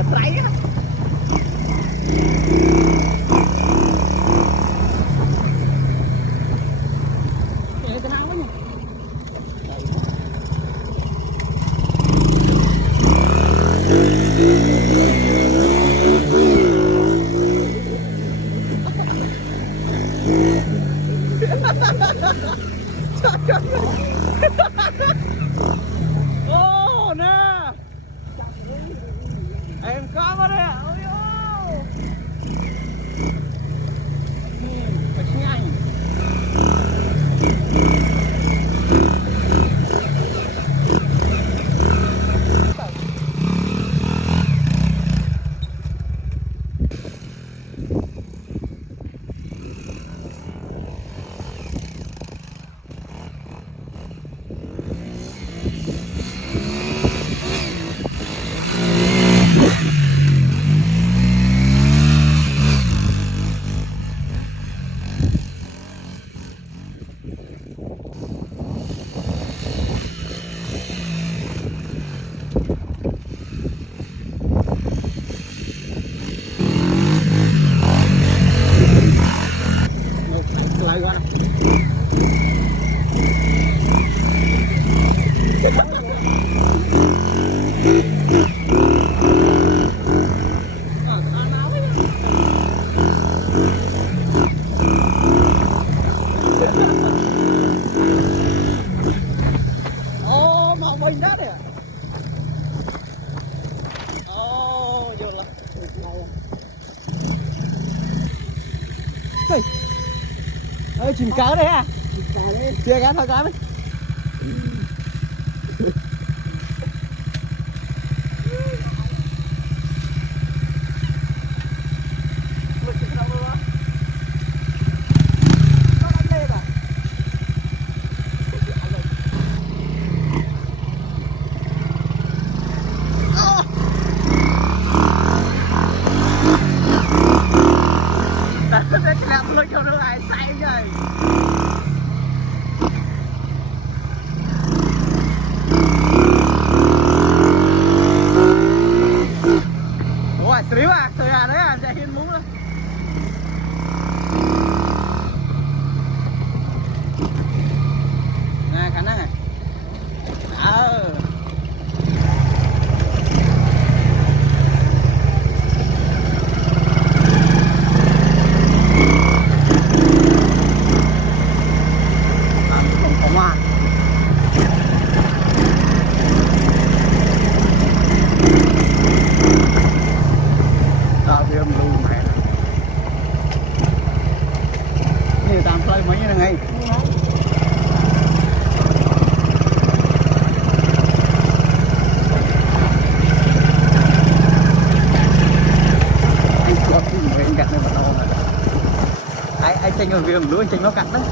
à trái á. Vậy tao quá nha. Ô nè. Em có vào đây. Ôi ô. Phải nhanh. Lại qua. Ô màu mình đó nè. Ô vô là lâu. Ơi chìm cỡ đây ha. Chưa cá thôi coi mấy. Làm luôn cho nó lại say rồi. Ủa xíu à, từ đấy à, chạy hiên muốn luôn. Nè khả năng này. Tạm play mấy như này. Anh chuột thì người anh gặt này bắt đầu rồi. Ai tranh ở viền lúa anh tranh nó cắt đấy.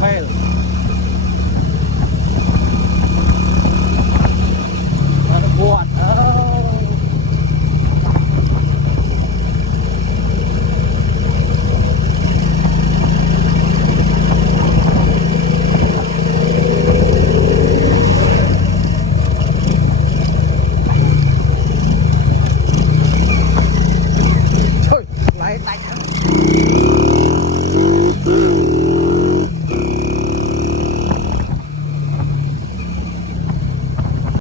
Fail.